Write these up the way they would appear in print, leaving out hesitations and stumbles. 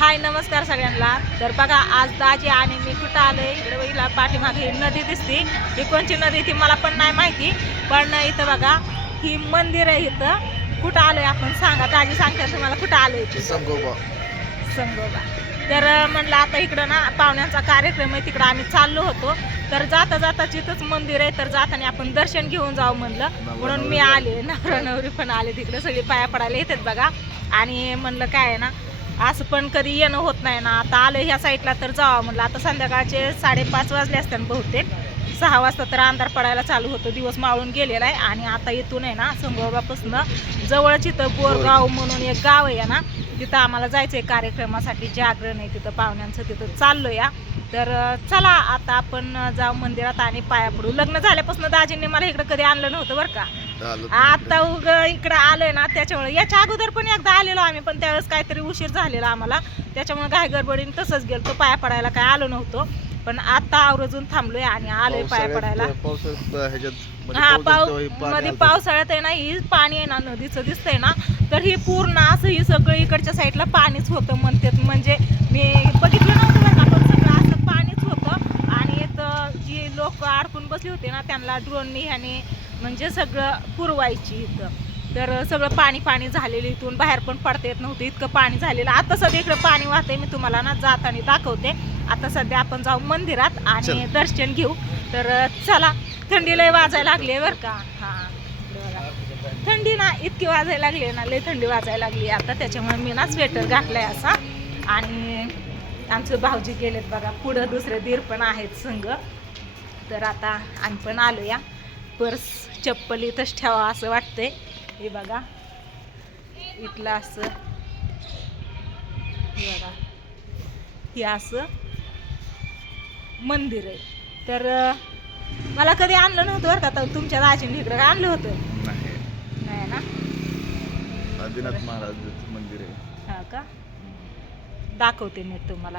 हाय नमस्कार सगळ्यांना। तर बघा आज दाजी आणि मी कुठं आलोय, इकडे बघितला पाठीमागे नदी दिसते। ही कोणची नदी ती मला पण नाही माहिती, पण इथं बघा ही मंदिर आहे। इथं कुठं आलोय आपण सांगा, दाजी सांगतात तुम्हाला कुठं आलोय ते। संगोबा। संगोबा। तर म्हणलं आता इकडं ना पाहुण्यांचा कार्यक्रम आहे, तिकडं आम्ही चाललो होतो। तर जाता जाता तिथंच मंदिर आहे, तर जाताना आपण दर्शन घेऊन जाऊ म्हणलं, म्हणून मी आले। नवरा नवरी पण आले, तिकडे सगळे पाया पडायला येतात बघा। आणि म्हणलं काय आहे ना, असं पण कधी येणं होत नाही ना, आता आलं ह्या साईडला तर जावं म्हणलं। आता संध्याकाळचे 5:30 वाजले असतात बहुतेक, 6 वाजता तर अंधार पडायला चालू होतं, दिवस मावळून गेलेला आहे। आणि आता इथून आहे ना संगोबापासून जवळच इथं बोरगाव म्हणून एक गाव आहे ना, तिथं आम्हाला जायचं आहे कार्यक्रमासाठी, जागरण आहे तिथं पाहुण्यांचं, तिथं चाललो या। तर चला आता आपण जाऊ मंदिरात आणि पाया पडू। लग्न झाल्यापासून दाजींनी मला इकडं कधी आणलं नव्हतं बरं का, आता उग इकडं आलोय ना त्याच्यामुळे। याच्या अगोदर पण एकदा आलेलो आम्ही, पण त्यावेळेस काहीतरी उशीर झालेला आम्हाला, त्याच्यामुळे घाई गडबडीने तसंच गेलो, पाया पडायला काय आलो नव्हतो। पण आता आवर्जून थांबलोय आणि आलोय पाया पडायला। हा मध्ये पावसाळ्यात आहे ना, ही पाणी आहे ना नदीचं दिसतंय ना, तर ही पूर्ण असं ही सगळं इकडच्या साईडला पाणीच होतं म्हणतात। म्हणजे मी बघितलं नव्हतं बरं का, पण सगळं असं पाणीच होतं। आणि इथं जी लोक अडकून बसली होते ना, त्यांना ड्रोननी ह्याने म्हणजे सगळं पुरवायची इथं। तर सगळं पाणी पाणी झालेलं, इथून बाहेर पण पडता येत नव्हतं, इतकं पाणी झालेलं। आता सध्या इकडं पाणी वाहतंय, मी तुम्हाला ना जाताना दाखवते। आता सध्या आपण जाऊ मंदिरात आणि दर्शन घेऊ। तर चला, थंडी लय वाजायला लागली आहे बरं का। हां थंडी ना इतकी वाजायला लागली आहे ना, लय थंडी वाजायला लागली आता, त्याच्यामुळे मी ना स्वेटर घातलाय असा। आणि आमचं भाऊजी गेलेत बघा पुढं, दुसरे दीर पण आहेत संग। तर आता आम्ही पण आलो या, पर्स चप्पल इथंच ठेवा असं वाटतंय। हे बघा इथलं असं, हे बघा हे असं मंदिर आहे। तर मला कधी आणलं नव्हतं बरं का, तर तुमच्या दाजींनी इकडं आणलं होतं नाही ना? आदिनाथ महाराज मंदिर आहे। हा का, दाखवते मी तुम्हाला।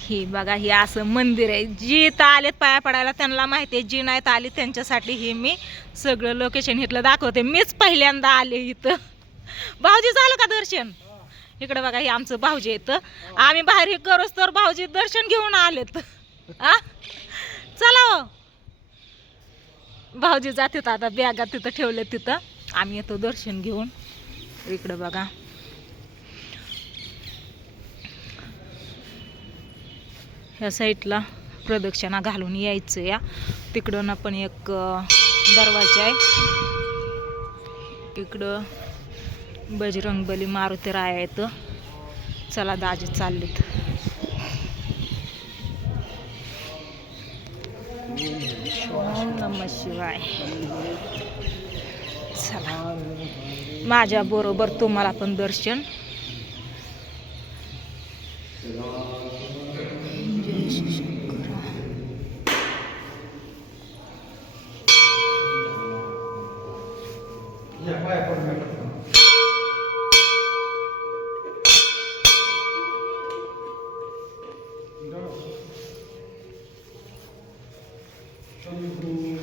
हे बघा हे असं मंदिर आहे। जी इथं आलेत पाया पडायला त्यांना माहिती आहे, जी नाहीत आली त्यांच्यासाठी हे मी सगळं लोकेशन इथलं दाखवते। मीच पहिल्यांदा आले इथं। भाऊजी झालं का दर्शन? इकडे बघा हे आमचं भाऊजी येतं, आम्ही बाहेर हे करूच तर भाऊजी दर्शन घेऊन आलेत। आ चला हो, भाऊजी जातात आता, बॅगा तिथं ठेवले, तिथं आम्ही येतो दर्शन घेऊन। इकडे बघा ह्या साईडला प्रदक्षिणा घालून यायचं या। तिकडं पण एक दरवाजा आहे, इकडं बजरंगबली मारुती राया येतं। चला दाजी चाललीत। ओम नमः शिवाय। चला माझ्या बरोबर तुम्हाला पण दर्शन। जय श्री शंकर।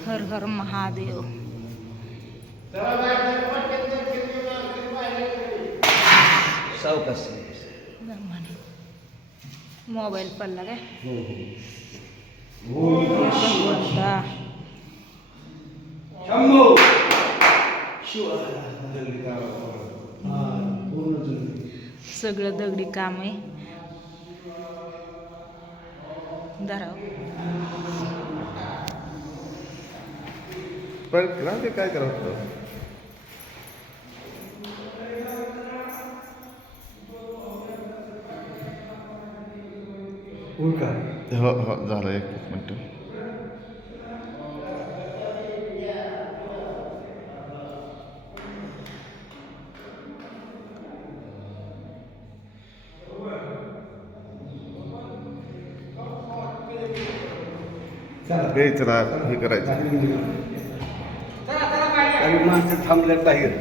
हर हर महादेव। मोबाईल पडला काय? भगवंता सगळं दगडी काम आहे। धराव पण क्रांती काय करावं? हो हो झालं, एक मिनिट। चला हे करायचं, माणसं थांबल्यात बाहेर।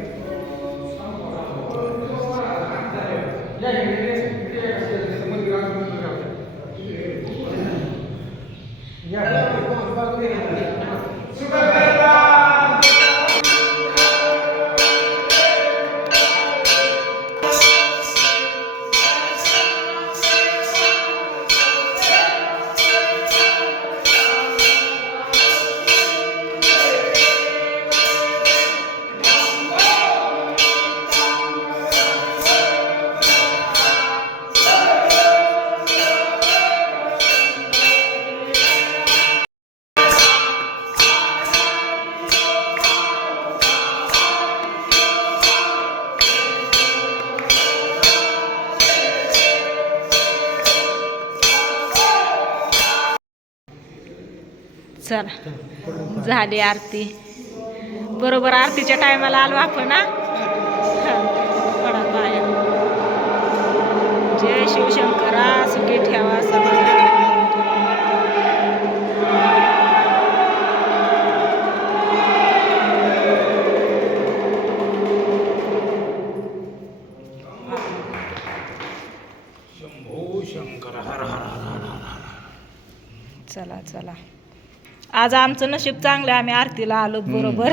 चला झाली आरती. बरोबर आरतीच्या टायमाला आलो आपण. पडा पाया. जय शिवशंकरा, सुखी ठेवा सगळं. चला चला, आज आमचं नशीब चांगलं, आम्ही आरतीला आलो बरोबर.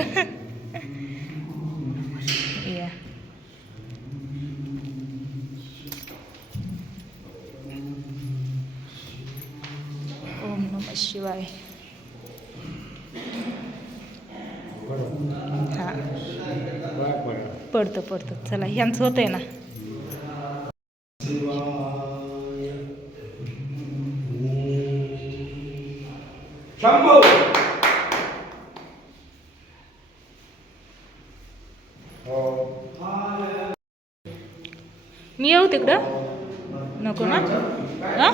या. ओम नमः शिवाय. हा पडतं चला, ह्यांचं होतंय ना. शंभू मी येऊ तिकडं नको ना. हा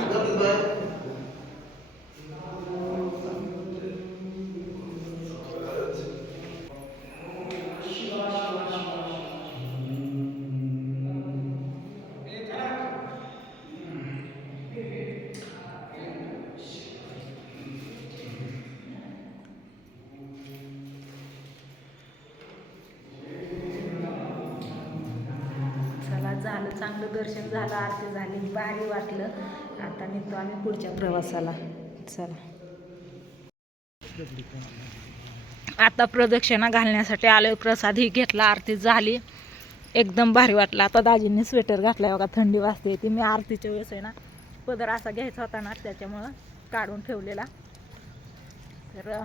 झालं, चांगलं दर्शन झालं, आरती झाली, भारी वाटलं. आता निघतो आम्ही पुढच्या प्रवासाला. चला आता प्रदक्षिणा घालण्यासाठी आलोय. प्रसादही घेतला, आरती झाली, एकदम भारी वाटलं. आता दाजींनी स्वेटर घातलाय बघा, थंडी वाजते ती. मी आरतीच्या वेळेस आहे ना पदर असा घ्यायचा होता ना, त्याच्यामुळं काढून ठेवलेला. तर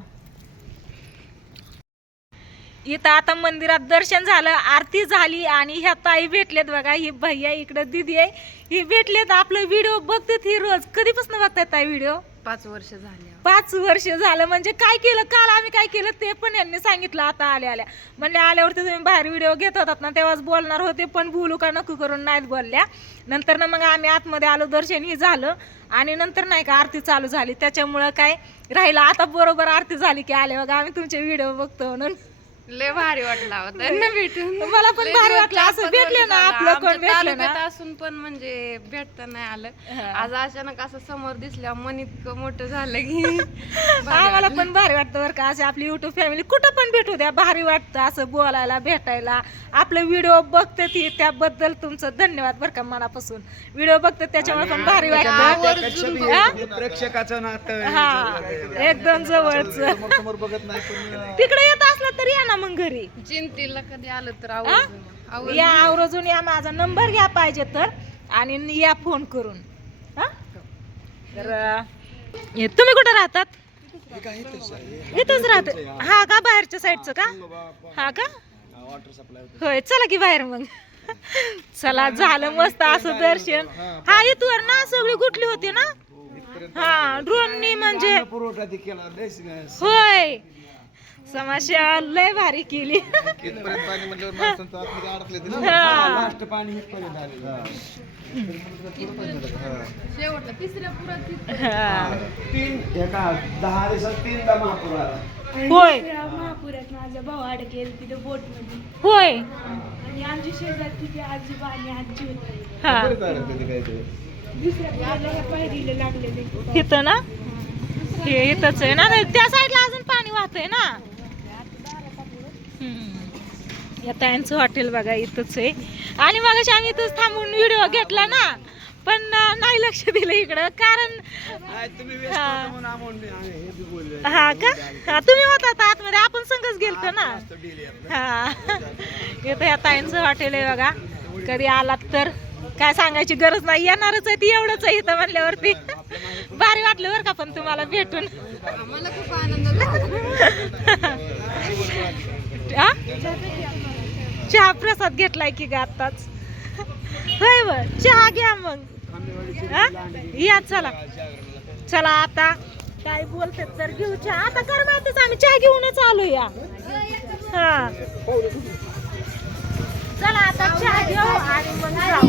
इथं आता मंदिरात दर्शन झालं, आरती झाली आणि ह्या ताई भेटलेत बघा. ही भैया इकडं दिदी आहे, ही भेटलेत. आपलं व्हिडिओ बघतात ही रोज. कधीपासून बघताय ताई व्हिडिओ? 5 वर्ष झाले. 5 वर्ष झालं. म्हणजे काय केलं काल आम्ही, काय केलं ते पण यांनी सांगितलं. आता आल्या म्हणजे आल्यावरती तुम्ही बाहेर व्हिडिओ घेत होतात ना, तेव्हाच बोलणार होते, पण बोलू का नको करून नाहीत बोलल्या. नंतर ना मग आम्ही आतमध्ये आलो, दर्शनही झालं आणि नंतर नाही का आरती चालू झाली. त्याच्यामुळं काय राहिलं, आता बरोबर आरती झाली की आले बघा आम्ही तुमचे व्हिडिओ बघतो म्हणून. लय भारी वाटला होता ना भेटून. मला पण भारी वाटलं, असं भेटले ना आपलं कोण भेटलं ना. असून पण म्हणजे भेटता नाही आलं. आज अचानक असं समोर दिसल्या मन इतकं मोठं झालं की आम्हाला पण भारी वाटतं बरं का. असे आपली युट्यूब फॅमिली कुठं पण भेटू द्या, भारी वाटतं असं बोलायला भेटायला. आपलं व्हिडिओ बघते ती, त्याबद्दल तुमचं धन्यवाद बरं का मनापासून. व्हिडिओ बघते त्याच्यामुळे पण भारी वाटतं. प्रेक्षकाचं नातं हा एकदम जवळच. तिकडे येत असलं तरी या ना मग घरी. चिंतीला कधी आलं तर या आवर्जून या. माझा नंबर घ्या पाहिजे तर, आणि या फोन करून. हा तर तुम्ही कुठं राहतात? इथंच राहत. हा का, बाहेरच्या साईडचं का? हा का, होय. चला की बाहेर मग. चला झालं मस्त असं दर्शन. हा इथवर ना सगळी गुटली होती ना. हा ड्रोननी म्हणजे होय समस्या लय भारी केली. शेवटला 3ऱ्या पुरात 10 दिवसात 3दा महापूर आला. होय महापुरात माझा भाऊ अडकेल तिथं बोट मध्ये. होय. आणि आमची शेजारची ती आजोबा आणि आजी होती. हा दुसऱ्या पुराला ह्या पायरीला लागलेले. इथं ना, हे इथंच आहे ना, त्या साईडला अजून पाणी वाहतंय ना. या ताईंचं हॉटेल बघा इथंच आहे. आणि मग आम्ही इथंच थांबून व्हिडिओ घेतला ना, पण नाही लक्ष दिलं इकडं. कारण हा का, हा तुम्ही होता आतमध्ये, आपण संगच गेलतो ना. हा इथं या ताईंचं हॉटेल आहे बघा. कधी आलात तर काय सांगायची गरज नाही, येणारच आहे ती. एवढंच आहे इथं म्हणल्यावरती. भारी वाटलं बरं का पण तुम्हाला भेटून. मला खूप आनंद झाला. चहा प्रसाद घेतलाय की ग आताच? होय व, चहा घ्या मग. या चला चला, आता काय बोलते तर घेऊ चहा. आता कर माहितीच आम्ही चहा घेऊनच आलो या. हा चला आता चहा घेऊ आणि मग जाऊ.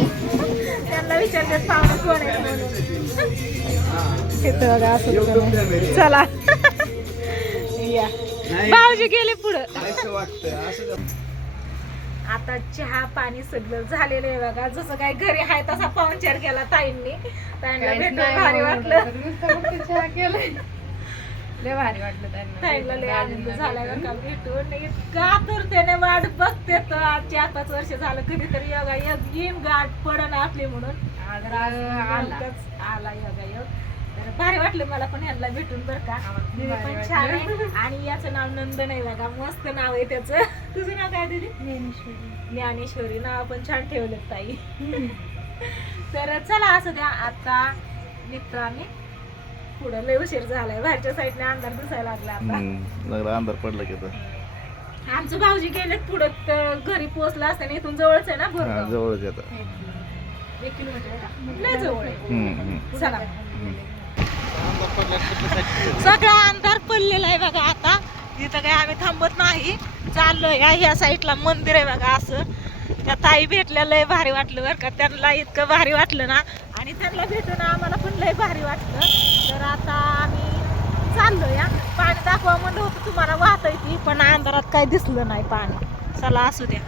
त्यांना विचारते पाहुणे कोण आहे म्हणून. चला या नाही. भाऊजी गेले पुढं. असं वाटतं असं आता चहा पाणी सगळं झालेलं आहे बघा. जसं काय घरी आहे तसा पाहुणचार केला ताईंनी. ताईंना काहीच भेटून नाही भारी म्हणून वाटलं. तर नुसतं फक्त चहा केलंय. लय भारी वाटलं त्यांना ताईंना लय भेटून, आनंद दाजींना झाला बरं का भेटून. भेटून. इतका आतुरतेने वाट बघते तर आज 4-5 वर्ष झालं कधीतरी योगा योग येईन गाठ पडन आपली म्हणून. आज आला. आला योगा योग. तर भारी वाटलं मला पण यांना भेटून बरं का. दीदी भारी पण छान वाटलं. आहे आणि याचं नाव नंदन आहे बघा. मस्त नाव आहे त्याचं. तुझं नाव काय दीदी? ज्ञानेश्वरी. नाव पण छान ठेवलं ताई. तर चला असं द्या. आता निघतो आम्ही पुढं. लय उशीर झालाय. बाहेरच्या साईडने अंधार दिसायला लागला आता. लागला अंधार पडला की आता. आमचं भाऊजी गेलेत पुढं. तर घरी पोहोचला असताना इथून जवळच आहे ना हा भरगाव. जवळच येतात. 1 किलोमीटर आहे का? लय जवळ आहे. चला. सगळा अंधार पडलेला आहे बघा. आता इथं काय आम्ही थांबत नाही. चाललोय ह्या साईडला मंदिर आहे बघा. असं त्या ताई भेटल्या लय भारी वाटलं बरं का. त्यांना इतकं भारी वाटलं ना आणि त्यांना भेटून आम्हाला पण लय भारी वाटलं. तर आता आम्ही चाललोय. पाणी दाखवा म्हणलं होतं तुम्हाला वाहतंय ती पण अंधारात काही दिसलं नाही पाणी. चला असू द्या.